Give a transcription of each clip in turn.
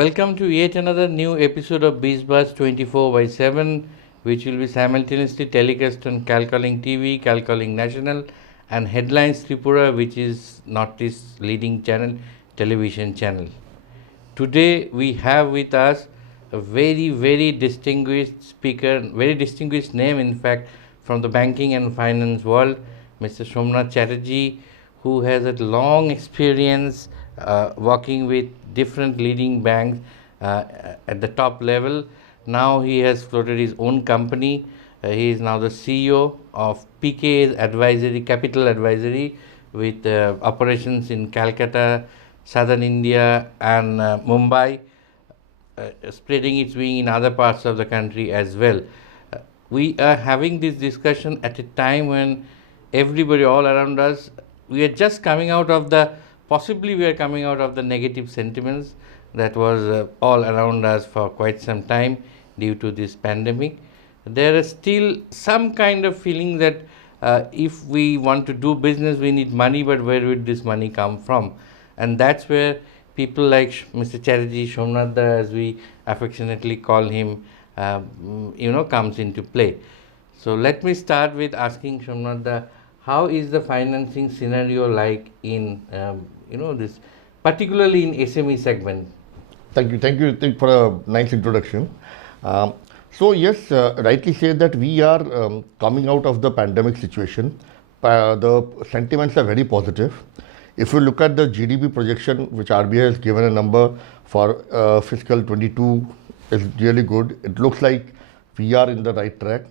Welcome to yet another new episode of BizBuzz 24 by 7, which will be simultaneously telecast on Calcalling TV, Calcalling National, and Headlines Tripura, which is Northeast's leading channel, television channel. Today we have with us a very distinguished speaker, very distinguished name, in fact, from the banking and finance world, Mr. Somnath Chatterjee, who has a long experience working with different leading banks at the top level. Now he has floated his own company. He is now the CEO of PK Advisory, Capital Advisory, with operations in Calcutta, southern India, and Mumbai, spreading its wing in other parts of the country as well. We are having this discussion at a time when everybody all around us, we are just coming out of the, possibly we are coming out of the negative sentiments that was all around us for quite some time due to this pandemic. There is still some kind of feeling that if we want to do business, we need money, but where would this money come from? And that's where people like Mr. Chatterjee, Somnath, as we affectionately call him, comes into play. So let me start with asking Somnath, how is the financing scenario like in this, particularly in SME segment? Thank you for a nice introduction. So yes, rightly said that we are coming out of the pandemic situation. The sentiments are very positive. If you look at the GDP projection, which RBI has given a number for fiscal 22, is really good. It looks like we are in the right track.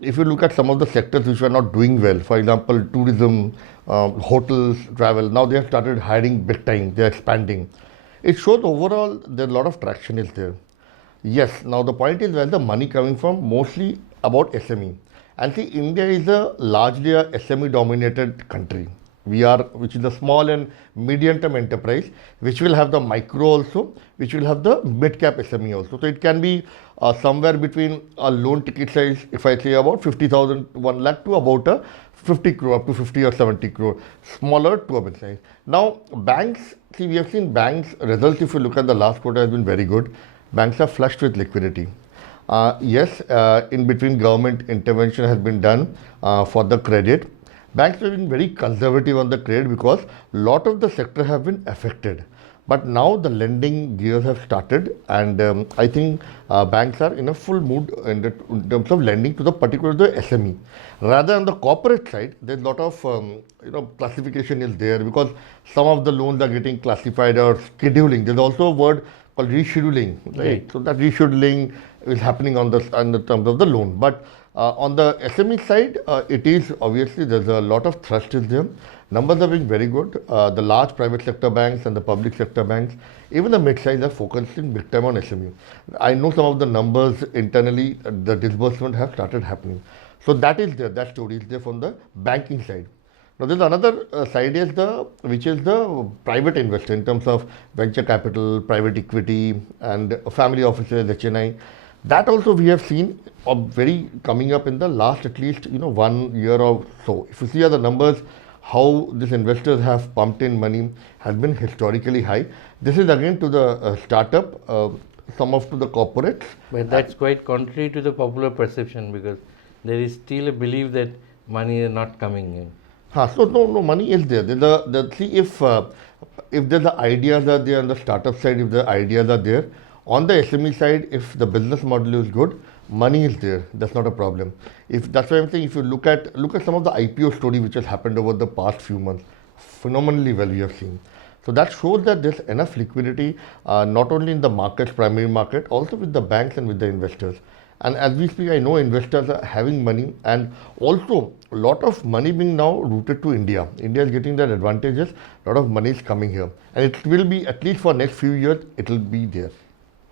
If you look at some of the sectors which were not doing well, for example, tourism, hotels, travel, now they have started hiring big time. They are expanding. It shows overall there a lot of traction is there. Yes, now the point is where the money coming from, mostly about SME. And see, India is largely a SME dominated country. We are, which is a small and medium term enterprise, which will have the micro also, which will have the mid cap SME also. So it can be somewhere between a loan ticket size, if I say about 50,000, 1 lakh to about a 50 crore, up to 50 or 70 crore, smaller to a mid size. Now, banks, see, we have seen banks results, if you look at the last quarter, has been very good. Banks are flushed with liquidity. Yes, in between government intervention has been done for the credit. Banks have been very conservative on the credit because a lot of the sector have been affected. But now the lending gears have started, and I think banks are in a full mood in terms of lending to the particular the SME. Rather on the corporate side, there's a lot of classification is there because some of the loans are getting classified or scheduling. There's also a word called rescheduling, right? So that rescheduling is happening on the terms of the loan. But on the SME side, it is obviously there's a lot of thrust in there. Numbers are being very good. The large private sector banks and the public sector banks, even the mid-size are focusing big time on SME. I know some of the numbers internally, the disbursement have started happening. So that is there, that story is there from the banking side. Now there's another side is which is the private investor in terms of venture capital, private equity, and family offices, HNI. That also we have seen very coming up in the last at least 1 year or so. If you see the numbers, how these investors have pumped in money has been historically high. This is again to the startup, some of to the corporates. But that's quite contrary to the popular perception because there is still a belief that money is not coming in. So no, money is there. See if there's the ideas are there on the startup side, if the ideas are there. On the SME side, if the business model is good, money is there. That's not a problem. If that's why I'm saying, if you look at some of the IPO story which has happened over the past few months, phenomenally well we have seen. So that shows that there's enough liquidity, not only in the markets, primary market, also with the banks and with the investors. And as we speak, I know investors are having money, and also a lot of money being now rooted to India. India is getting that advantages. A lot of money is coming here, and it will be at least for next few years. It will be there.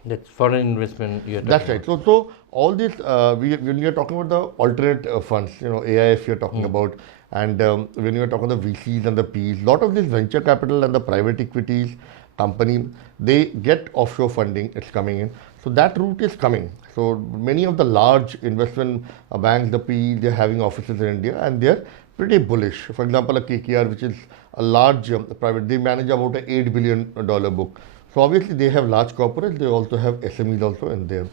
That's foreign investment you're talking That's right. about. So all this, when we are talking about the alternate funds, AIF you're talking about, and when you are talking about the VCs and the Ps, lot of this venture capital and the private equities company, they get offshore funding, it's coming in. So that route is coming. So many of the large investment banks, the PE, they're having offices in India and they're pretty bullish. For example, a KKR, which is a large private, they manage about an $8 billion book. So obviously they have large corporates, they also have SMEs also in there.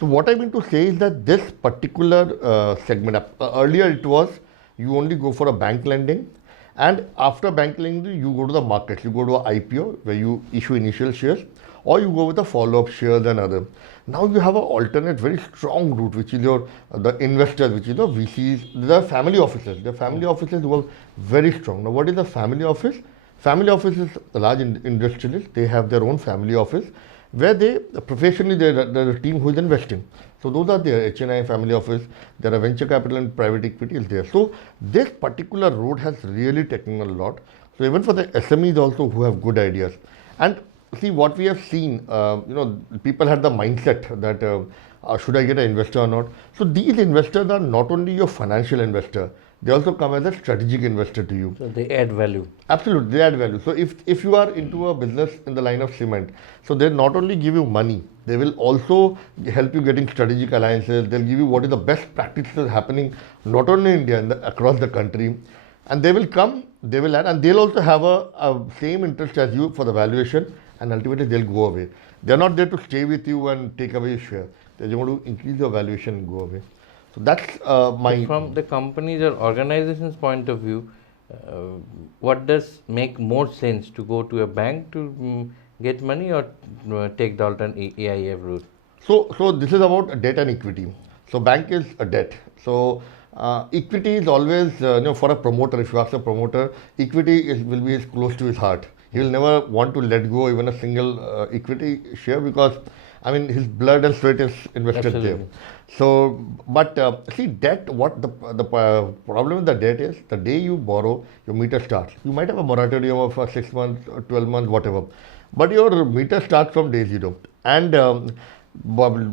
So what I mean to say is that this particular segment, earlier it was you only go for a bank lending, and after bank lending you go to the markets, you go to a IPO where you issue initial shares, or you go with the follow-up shares and other. Now you have an alternate very strong route, which is your the investors, which is the VCs, the family offices. The family offices who are very strong. Now what is a family office? Family office is a large industrialist. They have their own family office where they professionally they're a team who is investing. So those are their HNI family office. There are venture capital and private equity is there. So this particular road has really taken a lot. So even for the SMEs also who have good ideas. And see what we have seen, people had the mindset that should I get an investor or not. So these investors are not only your financial investor, they also come as a strategic investor to you. So they add value. Absolutely, they add value. So if you are into a business in the line of cement, so they not only give you money, they will also help you getting strategic alliances. They'll give you what is the best practices happening not only in India and across the country, and they will come, they will add, and they'll also have a same interest as you for the valuation, and ultimately they'll go away. They're not there to stay with you and take away your share. They just want to increase your valuation and go away. So that's my. So from the company's or organization's point of view, what does make more sense to go to a bank to get money, or take the alternate AIF route? So this is about debt and equity. So bank is a debt. So equity is always, for a promoter, if you ask a promoter, will be as close to his heart. He will never want to let go even a single equity share, because I mean his blood and sweat is invested Absolutely. there. So, but see debt. What the problem with the debt is, the day you borrow, your meter starts. You might have a moratorium of 6 months, or 12 months, whatever, but your meter starts from day zero. And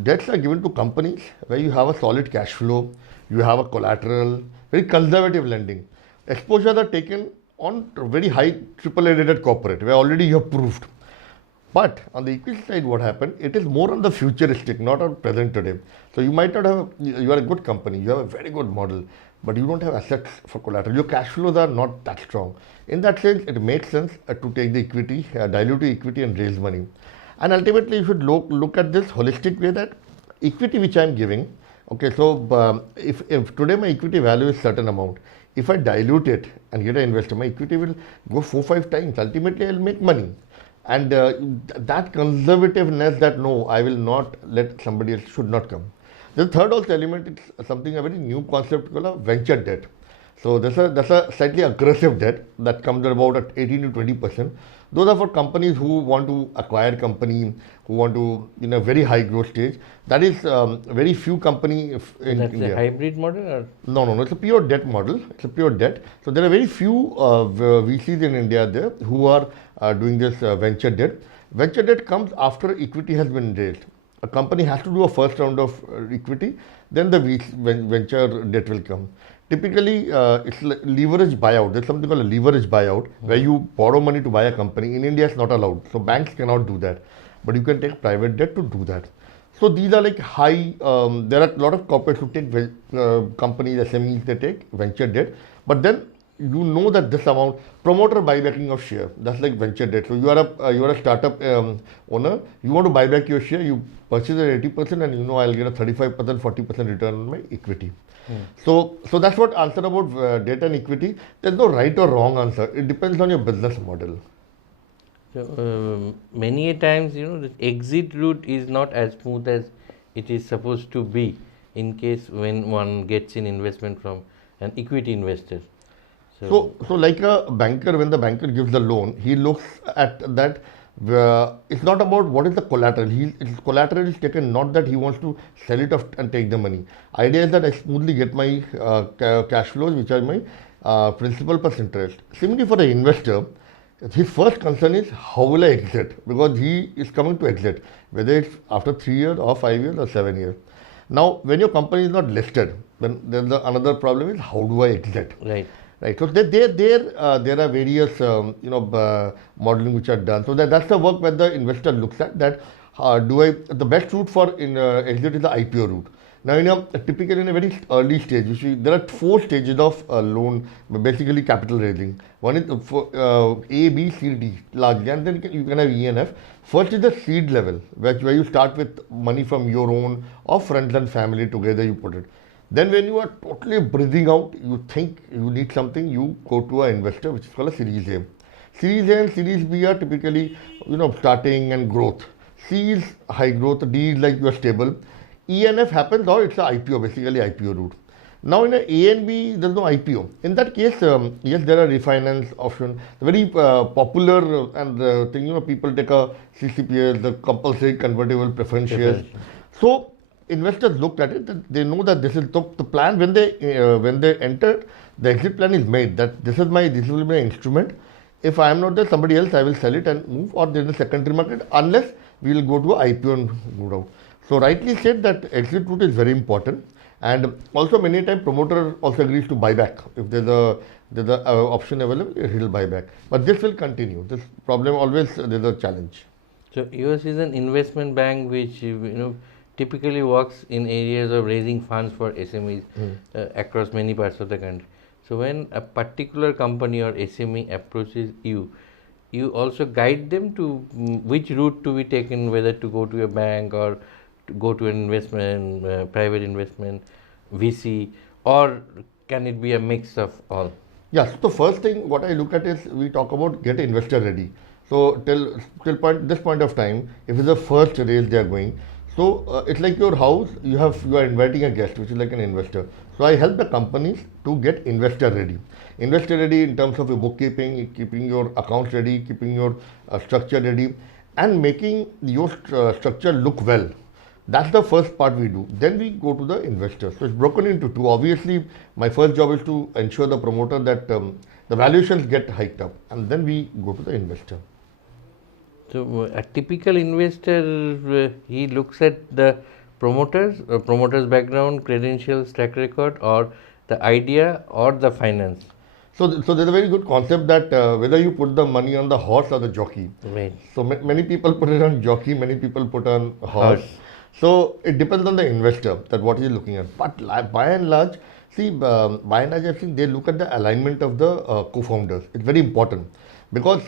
debts are given to companies where you have a solid cash flow, you have a collateral, very conservative lending. Exposures are taken on very high AAA rated corporate where already you have proved. But on the equity side, what happened? It is more on the futuristic, not on present today. So you might not have, you are a good company, you have a very good model, but you don't have assets for collateral. Your cash flows are not that strong. In that sense, it makes sense to take the equity, dilute the equity and raise money. And ultimately, you should look at this holistic way, that equity which I am giving, okay, so if today my equity value is certain amount, if I dilute it and get an investor, my equity will go 4-5 times. Ultimately, I will make money. And that conservativeness, that no, I will not let somebody else, should not come. The third also element is something, a very new concept called a venture debt. So that's a slightly aggressive debt that comes at about at 18 to 20%. Those are for companies who want to acquire company, who want to in a very high growth stage. That is very few company in That's India. a hybrid model, or No. It's a pure debt model. It's a pure debt. So there are very few VCs in India there who are doing this venture debt. Venture debt comes after equity has been raised. A company has to do a first round of equity, then the venture debt will come. Typically, it's leverage buyout. There's something called a leverage buyout where you borrow money to buy a company. In India, it's not allowed. So banks cannot do that. But you can take private debt to do that. So these are like high, there are a lot of corporates who take companies, SMEs, they take venture debt. But then you know that this amount, promoter buybacking of share, that's like venture debt. So you are a startup owner, you want to buy back your share, you purchase at 80% and you know I'll get a 35%, 40% return on my equity. So that's what answer about debt and equity. There's no right or wrong answer. It depends on your business model. so many a times, the exit route is not as smooth as it is supposed to be, in case when one gets in investment from an equity investor. So like a banker, when the banker gives the loan, he looks at that. It's not about what is the collateral. His collateral is taken, not that he wants to sell it off and take the money. Idea is that I smoothly get my cash flows, which are my principal plus interest. Similarly, for the investor, his first concern is how will I exit, because he is coming to exit, whether it's after 3 years or 5 years or 7 years. Now, when your company is not listed, then another problem is how do I exit? Right. Right. So there are various modeling which are done. So that's the work where the investor looks at that. The best route for exit is the IPO route. Now, typically in a very early stage, you see there are four stages of loan, basically capital raising. One is for A, B, C, D, largely, and then you can have E and F. First is the seed level, where you start with money from your own or friends and family together. You put it. Then, when you are totally breathing out, you think you need something, you go to an investor, which is called a Series A. Series A and Series B are typically, starting and growth. C is high growth, D is like you are stable. E and F happens or it's a IPO, basically IPO route. Now in A and B, there's no IPO. In that case, yes, there are refinance option. Very popular and thing, people take a CCPS, the compulsory convertible preference shares. So investors looked at it. They know that this is the plan. When they enter, the exit plan is made. That this will be my instrument. If I am not there, somebody else, I will sell it and move, or there is a secondary market, unless we will go to a IPO and move out. So rightly said that exit route is very important, and also many times promoter also agrees to buy back if there's a option available, he will buy back. But this will continue. This problem always there's a challenge. So yours is an investment bank which typically works in areas of raising funds for SMEs across many parts of the country. So when a particular company or SME approaches you, you also guide them to which route to be taken, whether to go to a bank or to go to an investment, private investment, VC, or can it be a mix of all? Yes. So first thing what I look at is we talk about get investor ready. So till this point of time, if it's the first raise they are going, so it's like your house. You are inviting a guest, which is like an investor. So I help the companies to get investor ready. Investor ready in terms of your bookkeeping, keeping your accounts ready, keeping your structure ready, and making your structure look well. That's the first part we do. Then we go to the investor. So it's broken into two. Obviously, my first job is to ensure the promoter that the valuations get hiked up, and then we go to the investor. So a typical investor, he looks at the promoter's background, credentials, track record, or the idea or the finance. So there's a very good concept that whether you put the money on the horse or the jockey. Right. So many people put it on jockey, many people put on horse. So it depends on the investor that what he is looking at. But by and large, by and large, I think they look at the alignment of the co-founders. It's very important because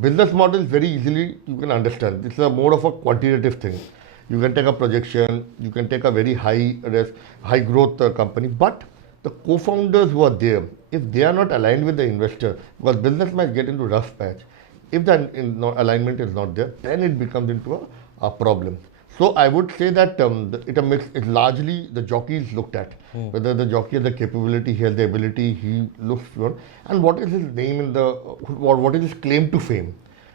business models very easily you can understand. It's a more of a quantitative thing. You can take a projection, you can take a very high risk, high growth company, but the co-founders who are there, if they are not aligned with the investor, because business might get into rough patch. If the alignment is not there, then it becomes into a problem. So I would say that it's largely the jockey is looked at, whether the jockey has the capability, he has the ability, he looks for, and what is his name in the, what is his claim to fame.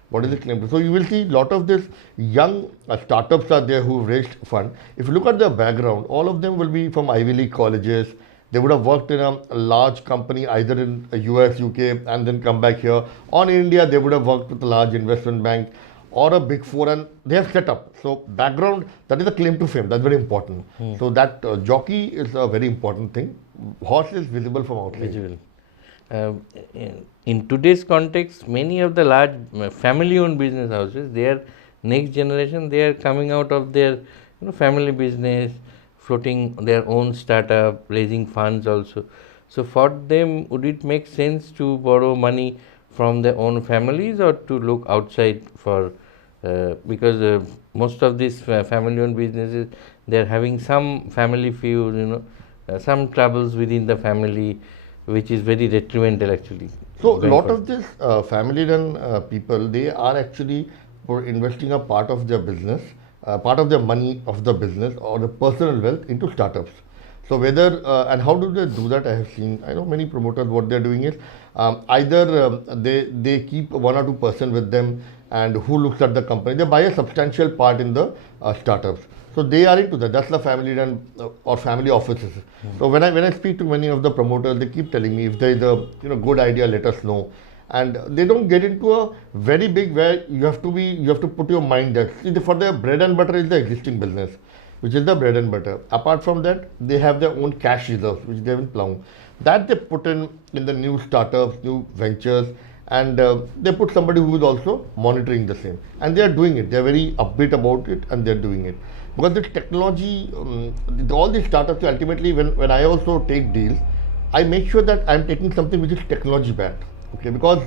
What is the claim to? So you will see a lot of this young startups are there who raised fund. If you look at their background, all of them will be from Ivy League colleges. They would have worked in a large company either in US, UK, and then come back here. Or in India, they would have worked with a large investment bank or a big four, and they have set up. So background, that is a claim to fame. That's very important. So that jockey is a very important thing. Horse is visible from outside. Visible. In today's context, many of the large family-owned business houses, their next generation, they are coming out of their family business, floating their own startup, raising funds also. So for them, would it make sense to borrow money from their own families or to look outside for, because most of these family-owned businesses, they are having some family feuds, some troubles within the family, which is very detrimental actually. So a lot of this family-run people, they are actually for investing a part of their business, part of their money of the business or the personal wealth into startups. So whether and how do they do that? I have seen. I know many promoters. What they are doing is either they keep 1 or 2% with them, and who looks at the company. They buy a substantial part in the startups. So they are into that. That's the family-run or family offices. So when I speak to many of the promoters, they keep telling me if there is a good idea, let us know. And they don't get into a very big where you have to put your mind there. See, for their bread and butter is the existing business, which is the bread and butter. Apart from that, they have their own cash reserves, which they have plowed. That they put in the new startups, new ventures, and they put somebody who is also monitoring the same. And they are doing it. They are very upbeat about it, and they are doing it. Because this technology, all these startups, ultimately, when I also take deals, I make sure that I'm taking something which is technology backed. Okay, because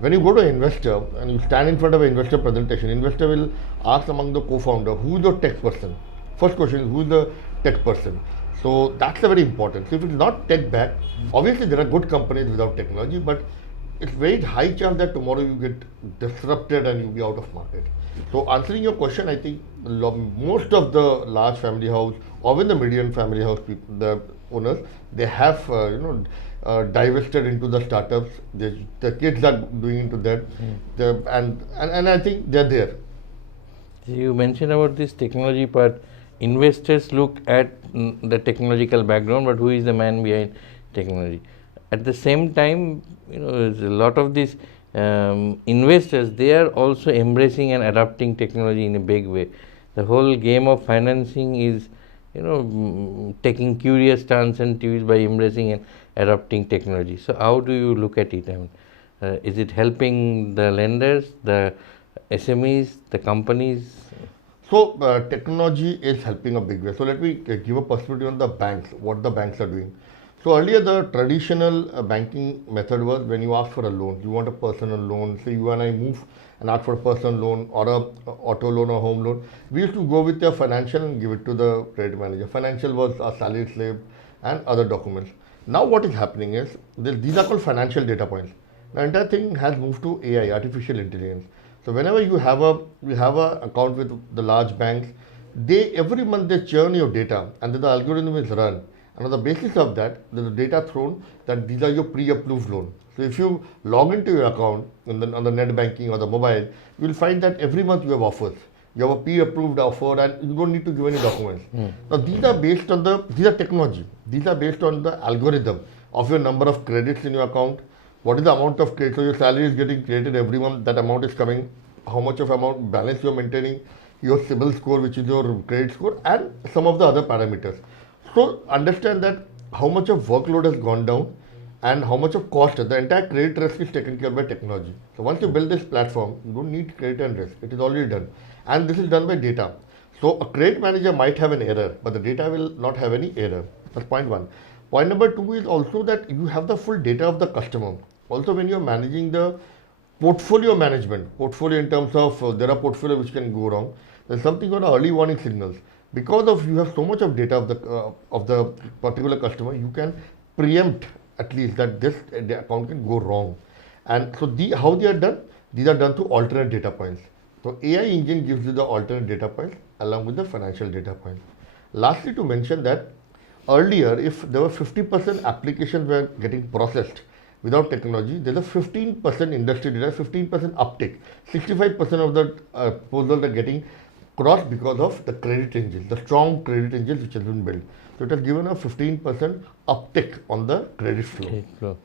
when you go to an investor and you stand in front of an investor presentation, investor will ask among the co-founder, who is the tech person? First question is, who is the tech person? So that's a very important. So if it's not tech backed, obviously there are good companies without technology, but it's very high chance that tomorrow you get disrupted and you'll be out of market. So answering your question, I think most of the large family house or even the median family house people, the owners, they have divested into the startups. The kids are doing into that, and I think they're there. You mentioned about this technology part. Investors look at the technological background, but who is the man behind technology? At the same time, there's a lot of these investors, they are also embracing and adopting technology in a big way. The whole game of financing is, taking curious turns and twists by embracing and adopting technology. So how do you look at it? I mean, is it helping the lenders, the SMEs, the companies? So technology is helping a big way. So let me give a perspective on the banks, what the banks are doing. So earlier the traditional banking method was when you ask for a loan, you want a personal loan, say you and I move and ask for a personal loan or a auto loan or home loan. We used to go with your financial and give it to the credit manager. Financial was a salary slip and other documents. Now what is happening is these are called financial data points. The entire thing has moved to AI, artificial intelligence. So whenever you have a account with the large banks, they every month they churn your data and then the algorithm is run. And on the basis of that, there's a data thrown that these are your pre-approved loans. So if you log into your account on the net banking or the mobile, you will find that every month you have offers. You have a pre-approved offer and you don't need to give any documents. Now these are based on these are technology. These are based on the algorithm of your number of credits in your account. What is the amount of credit? So your salary is getting created every month. That amount is coming. How much of amount balance you are maintaining? Your CIBIL score, which is your credit score, and some of the other parameters. So understand that how much of workload has gone down and how much of cost. The entire credit risk is taken care by technology. So once you build this platform, you don't need credit and risk. It is already done. And this is done by data. So a credit manager might have an error, but the data will not have any error. That's point one. Point number two is also that you have the full data of the customer. Also, when you're managing the portfolio management, portfolio in terms of there are portfolio which can go wrong. There's something called early warning signals. Because of you have so much of data of the particular customer, you can preempt at least that this the account can go wrong. And so how they are done? These are done through alternate data points. So AI engine gives you the alternate data points along with the financial data points. Lastly, to mention that earlier, if there were 50% applications were getting processed without technology, there's a 15% industry data, 15% uptick. 65% of the proposals are getting crossed because of the credit engine, the strong credit engines which has been built. So it has given a 15% uptick on the credit flow.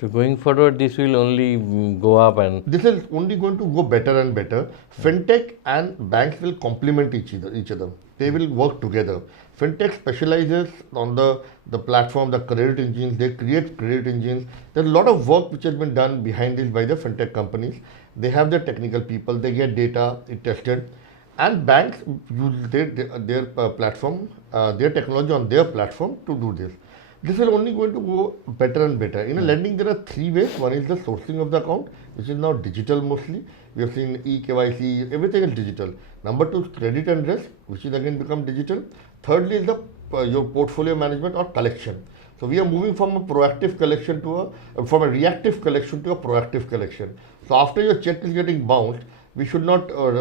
So going forward, this will only go up, and this is only going to go better and better. Fintech and banks will complement each other. They will work together. Fintech specializes on the platform, the credit engines. They create credit engines. There's a lot of work which has been done behind this by the fintech companies. They have their technical people. They get data tested, and banks use their platform, their technology on their platform to do this. This will only going to go better and better. In lending, there are three ways. One is the sourcing of the account, which is now digital mostly. We have seen eKYC, everything is digital. Number two is credit and risk, which is again become digital. Thirdly is your portfolio management or collection. So we are moving from a proactive collection from a reactive collection to a proactive collection. So after your check is getting bounced, we should not go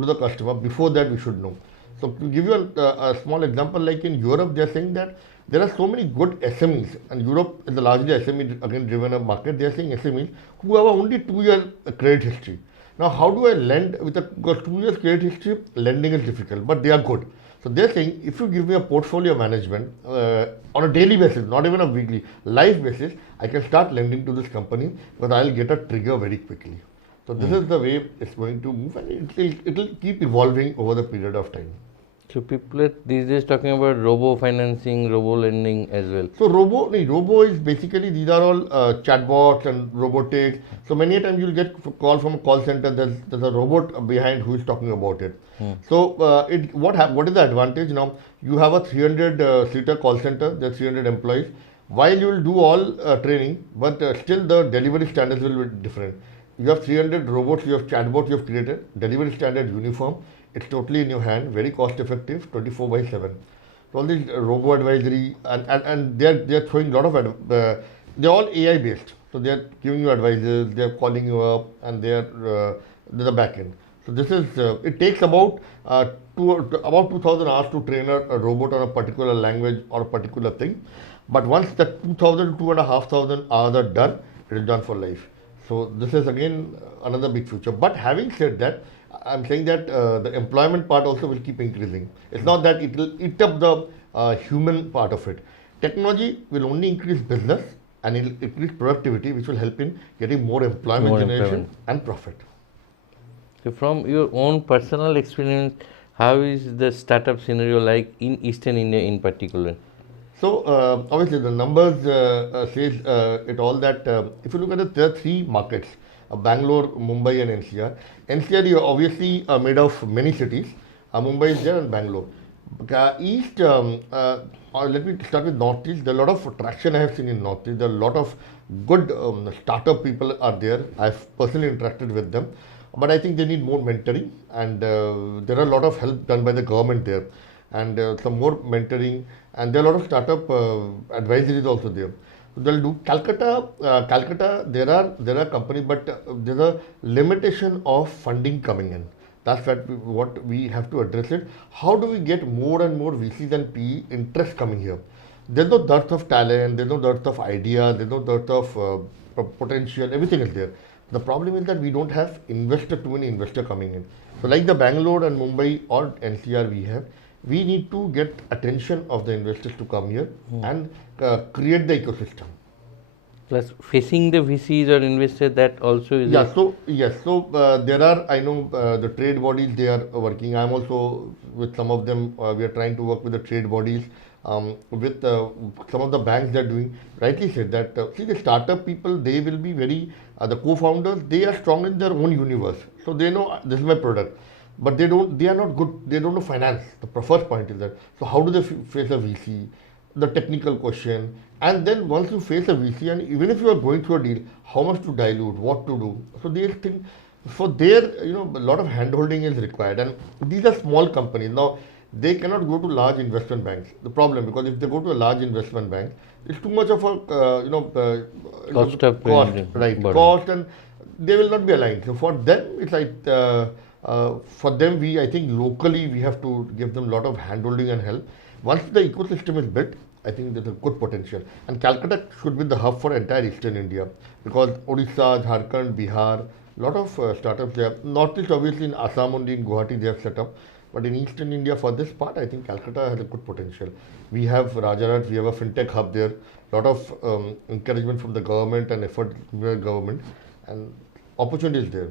to the customer. Before that, we should know. So to give you a small example, like in Europe, they are saying that there are so many good SMEs, and Europe is a largely SME again driven market. They are saying SMEs who have only 2-year credit history. Now, how do I lend with because 2 years credit history? Lending is difficult, but they are good. So they're saying if you give me a portfolio management on a daily basis, not even a weekly, live basis, I can start lending to this company because I'll get a trigger very quickly. So this is the way it's going to move, and it will keep evolving over the period of time. So people are these days talking about robo financing, robo lending as well. So robo is basically, these are all chatbots and robotics. So many a time you'll get call from a call center. There's a robot behind who is talking about it. So what is the advantage now? You have a 300 seater call center. There's 300 employees. While you will do all training, but still the delivery standards will be different. You have 300 robots, you have chatbots you have created. Delivery standard uniform. It's totally in your hand. Very cost effective. 24/7. So all these robo advisory, and they're throwing a lot of they're all AI based. So they're giving you advices, they're calling you up, and they're the back end. So this is it takes about about 2,000 hours to train a robot on a particular language or a particular thing. But once the 2,000 to 2,500 hours are done, it is done for life. So this is again another big future. But having said that, I'm saying that the employment part also will keep increasing. It's not that it will eat up the human part of it. Technology will only increase business and it will increase productivity, which will help in getting more employment generation and profit. So from your own personal experience, how is the startup scenario like in Eastern India in particular? So obviously the numbers says it all that if you look at it, there are three markets: Bangalore, Mumbai, and NCR. NCR is obviously made of many cities. Mumbai is there and Bangalore. East, or let me start with Northeast. There are a lot of traction I have seen in Northeast. There are a lot of good startup people are there. I've personally interacted with them, but I think they need more mentoring, and there are a lot of help done by the government there, and some more mentoring, and there are a lot of startup advisories also there. So they'll do Calcutta. Calcutta, there are companies, but there's a limitation of funding coming in. That's what we have to address it. How do we get more and more VCs and PE interest coming here? There's no dearth of talent, there's no dearth of ideas, there's no dearth of potential, everything is there. The problem is that we don't have too many investor coming in. So like the Bangalore and Mumbai or NCR we need to get attention of the investors to come here and create the ecosystem. Plus facing the VCs or investors, that also is there are, I know the trade bodies, they are working. I'm also with some of them. We are trying to work with the trade bodies, with some of the banks. They're doing, rightly said that see, the startup people, they will be very the co-founders, they are strong in their own universe, so they know this is my product, but they are not good, they don't know finance. The first point is that, so how do they face a VC, the technical question, and then once you face a VC, and even if you are going through a deal, how much to dilute, what to do. So these things, for there, a lot of handholding is required, and these are small companies. Now they cannot go to large investment banks. The problem, because if they go to a large investment bank, it's too much of a cost, right? Cost, and they will not be aligned. So for them, it's like for them, I think locally we have to give them a lot of handholding and help. Once the ecosystem is built, I think there's a good potential. And Calcutta should be the hub for entire Eastern India, because Odisha, Jharkhand, Bihar, a lot of startups there. Northeast, obviously in Assam only, in Guwahati they have set up. But in Eastern India, for this part, I think Calcutta has a good potential. We have Rajarhat, we have a fintech hub there. A lot of encouragement from the government and effort from the government, and opportunities there.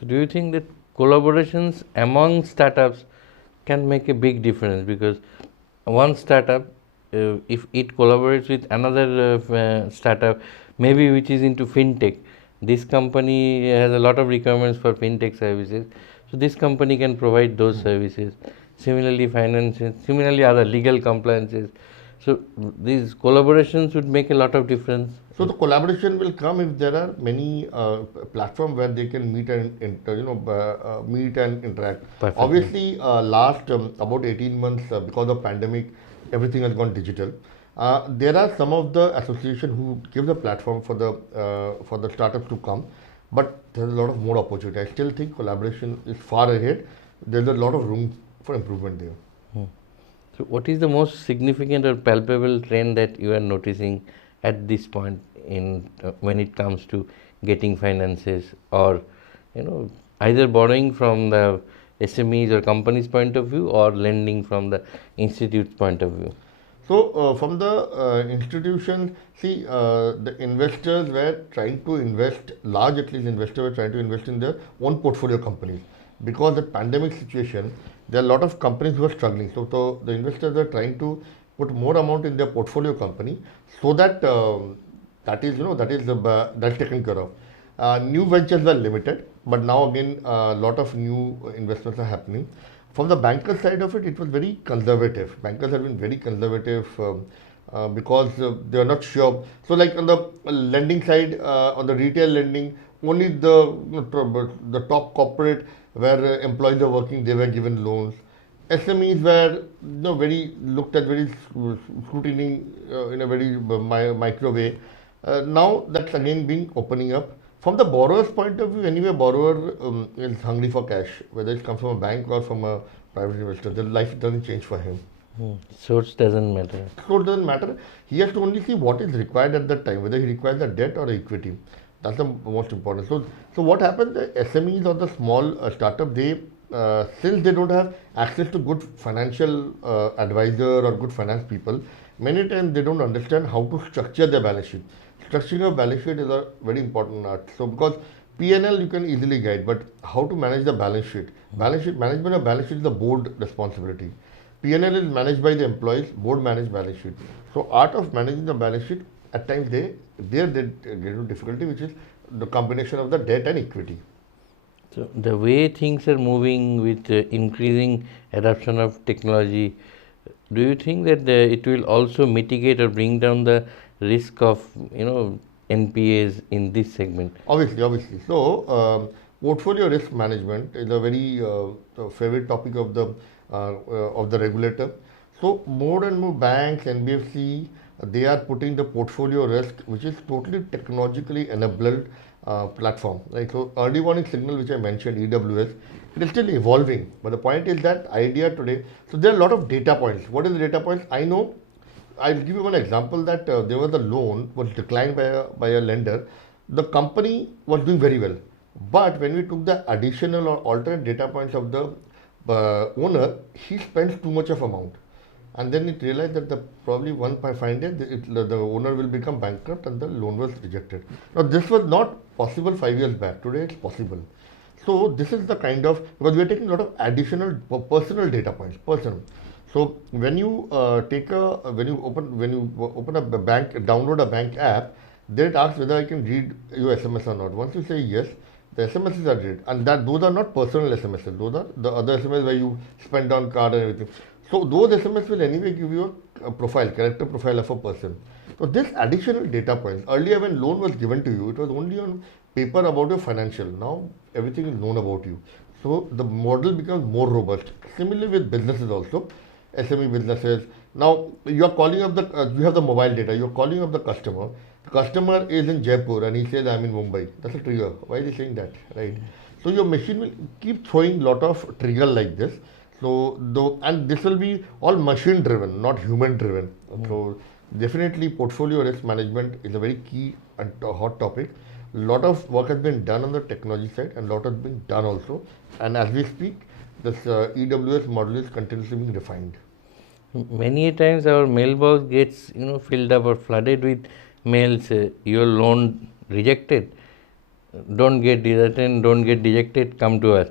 So do you think that collaborations among startups can make a big difference? Because one startup, if it collaborates with another startup, maybe which is into fintech, this company has a lot of requirements for fintech services, so this company can provide those services. Similarly, finances, similarly other legal compliances. So these collaborations would make a lot of difference. So the collaboration will come if there are many platforms where they can meet and meet and interact. Perfectly. Obviously, last about 18 months, because of pandemic, everything has gone digital. There are some of the association who give the platform for the startups to come, but there's a lot of more opportunity. I still think collaboration is far ahead. There's a lot of room for improvement there. So what is the most significant or palpable trend that you are noticing at this point in when it comes to getting finances, or either borrowing from the SMEs or companies point of view, or lending from the institute's point of view? So from the institutions, see, the investors were trying to invest, large at least investors were trying to invest in their own portfolio companies. Because the pandemic situation, there are a lot of companies who are struggling. So the investors are trying to put more amount in their portfolio company so that that's taken care of. New ventures were limited, but now again a lot of new investments are happening. From the banker side of it, it was very conservative. Bankers have been very conservative because they are not sure. So, like on the lending side, on the retail lending, only the top corporate where employees are working, they were given loans. SMEs were very looked at very scrutiny in a very micro way. Now that's again been opening up. From the borrower's point of view, anyway, borrower is hungry for cash, whether it comes from a bank or from a private investor. The life doesn't change for him. Source doesn't matter. So it doesn't matter. He has to only see what is required at that time, whether he requires the debt or equity. That's the most important. So what happens? The SMEs or the small startup, they since they don't have access to good financial advisor or good finance people, many times they don't understand how to structure their balance sheet. Structuring a balance sheet is a very important art. So because P&L you can easily guide, but how to manage the balance sheet? Balance sheet management of balance sheet is the board responsibility. P&L is managed by the employees, board manage balance sheet. So art of managing the balance sheet, at times they get into difficulty, which is the combination of the debt and equity. So the way things are moving with increasing adoption of technology, do you think that it will also mitigate or bring down the risk of NPAs in this segment? Obviously. So portfolio risk management is a very favorite topic of the regulator. So more and more banks, NBFC, they are putting the portfolio risk, which is totally technologically enabled platform. Right. So early warning signal, which I mentioned, EWS, it is still evolving. But the point is that idea today. So there are a lot of data points. What is the data points? I know. I'll give you one example that there was a loan was declined by a lender. The company was doing very well, but when we took the additional or alternate data points of the owner, he spends too much of amount, and then it realized that the probably one fine day the owner will become bankrupt and the loan was rejected. Now this was not possible 5 years back. Today it's possible. So this is the kind of, because we are taking a lot of additional personal data points, personal. So when you when you open up a bank, download a bank app, then it asks whether I can read your SMS or not. Once you say yes, the SMSs are read, and that those are not personal SMSs. Those are the other SMS where you spend on card and everything. So those SMS will anyway give you a profile, character profile of a person. So this additional data points. Earlier when loan was given to you, it was only on paper about your financial. Now everything is known about you. So the model becomes more robust. Similarly with businesses also. SME businesses. Now you are calling up you have the mobile data. You are calling up the customer. The customer is in Jaipur and he says I'm in Mumbai. That's a trigger. Why is he saying that, right? So your machine will keep throwing lot of trigger like this. So and this will be all machine driven, not human driven. So definitely portfolio risk management is a very key and hot topic. Lot of work has been done on the technology side and lot has been done also. And as we speak, this EWS model is continuously being refined. Many a times our mailbox gets filled up or flooded with mails. Your loan rejected. Don't get disheartened. Don't get dejected. Come to us.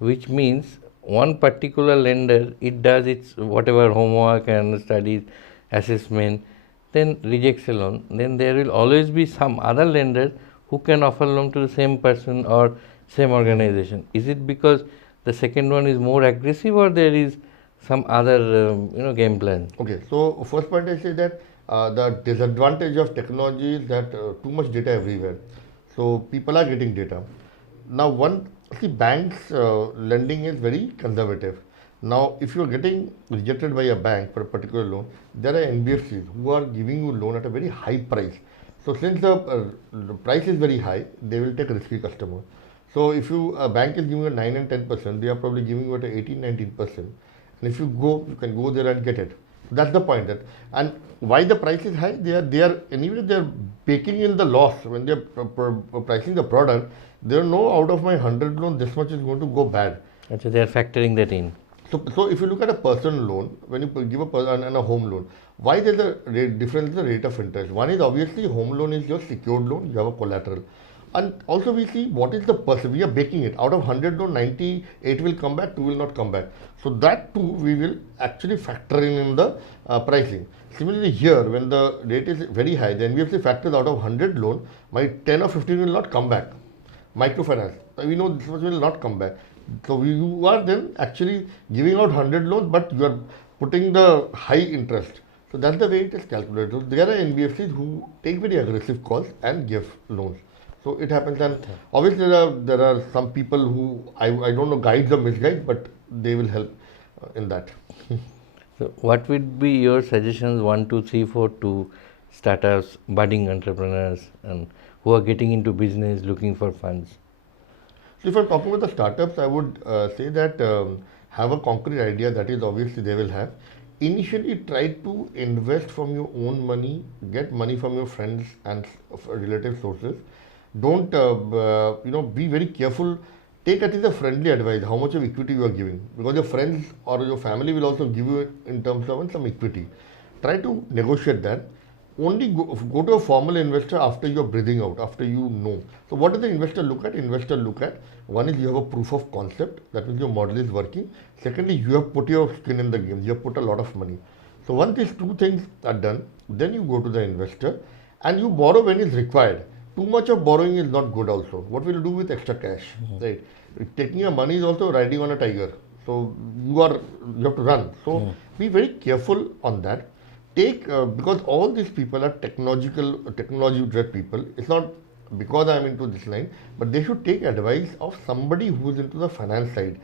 Which means one particular lender, it does its whatever homework and studies, assessment, then rejects a loan. Then there will always be some other lender who can offer loan to the same person or same organization. Is it because the second one is more aggressive, or there is some other game plan? Okay, so first point I say that the disadvantage of technology is that too much data everywhere. So people are getting data. Now banks lending is very conservative. Now if you are getting rejected by a bank for a particular loan, there are NBFCs who are giving you loan at a very high price. So since the price is very high, they will take risky customer. So if a bank is giving you 9 and 10%, they are probably giving you at 18, 19%. And if you can go there and get it. That's the point. And why the price is high? They are baking in the loss when they are pricing the product. They know out of my 100 loan, this much is going to go bad. So they are factoring that in. So if you look at a personal loan, when you give a person and a home loan, why there's a difference in the rate of interest? One is obviously home loan is your secured loan, you have a collateral. And also we see what is the person, we are baking it. Out of 100 to 98 will come back, 2 will not come back. So that too we will actually factor in the pricing. Similarly here, when the rate is very high, the NBFC factors out of 100 loan, my 10 or 15 will not come back. Microfinance, we know this much will not come back. So you are then actually giving out 100 loans, but you are putting the high interest. So that's the way it is calculated. So there are NBFCs who take very aggressive calls and give loans. So it happens, and obviously there are some people who I don't know, guides or misguides, but they will help in that. So, what would be your suggestions 1, 2, 3, 4 to startups, budding entrepreneurs, and who are getting into business looking for funds? So if I'm talking about the startups, I would say that have a concrete idea, that is obviously they will have. Initially, try to invest from your own money, get money from your friends and relative sources. Don't be very careful. Take at least a friendly advice how much of equity you are giving, because your friends or your family will also give you in terms of some equity. Try to negotiate that. Only go to a formal investor after you're breathing out, after you know. So what does the investor look at? Investor look at, one is you have a proof of concept, that means your model is working. Secondly, you have put your skin in the game, you have put a lot of money. So once these two things are done, then you go to the investor and you borrow when it's required. Too much of borrowing is not good also. What will you do with extra cash? Right? Taking your money is also riding on a tiger. So you have to run. So be very careful on that. Take because all these people are technology dread people. It's not because I'm into this line, but they should take advice of somebody who is into the finance side,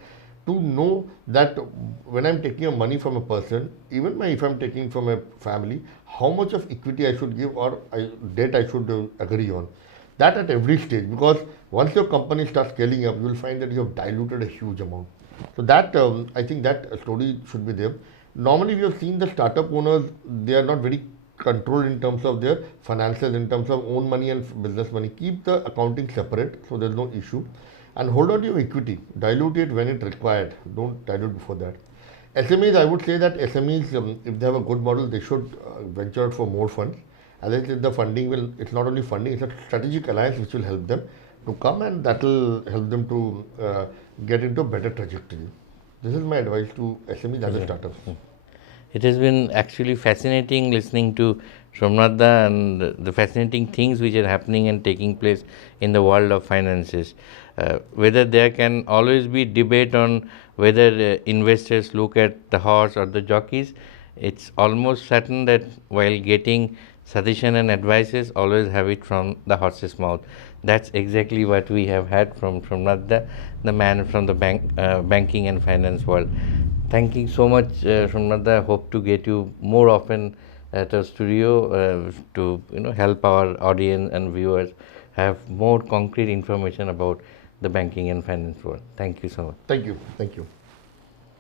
to know that when I'm taking a money from a person, even if I'm taking from a family, how much of equity I should give, or debt I should agree on. That at every stage, because once your company starts scaling up, you will find that you have diluted a huge amount. So that I think that story should be there. Normally, we have seen the startup owners; they are not very controlled in terms of their finances, in terms of own money and business money. Keep the accounting separate, so there's no issue, and hold on to your equity. Dilute it when it required. Don't dilute before that. SMEs, I would say that SMEs, if they have a good model, they should venture out for more funds. As I said, the funding will, it's not only funding, it's a strategic alliance which will help them to come, and that will help them to get into a better trajectory. This is my advice to SMEs and the startups. It has been actually fascinating listening to Somnath and the fascinating things which are happening and taking place in the world of finances. Whether there can always be debate on whether investors look at the horse or the jockeys, it's almost certain that while getting suggestion and advices, always have it from the horse's mouth. That's exactly what we have had from Somnath, the man from the banking and finance world. Thank you so much, Somnath. Hope to get you more often at our studio to help our audience and viewers have more concrete information about the banking and finance world. Thank you so much. Thank you. Thank you.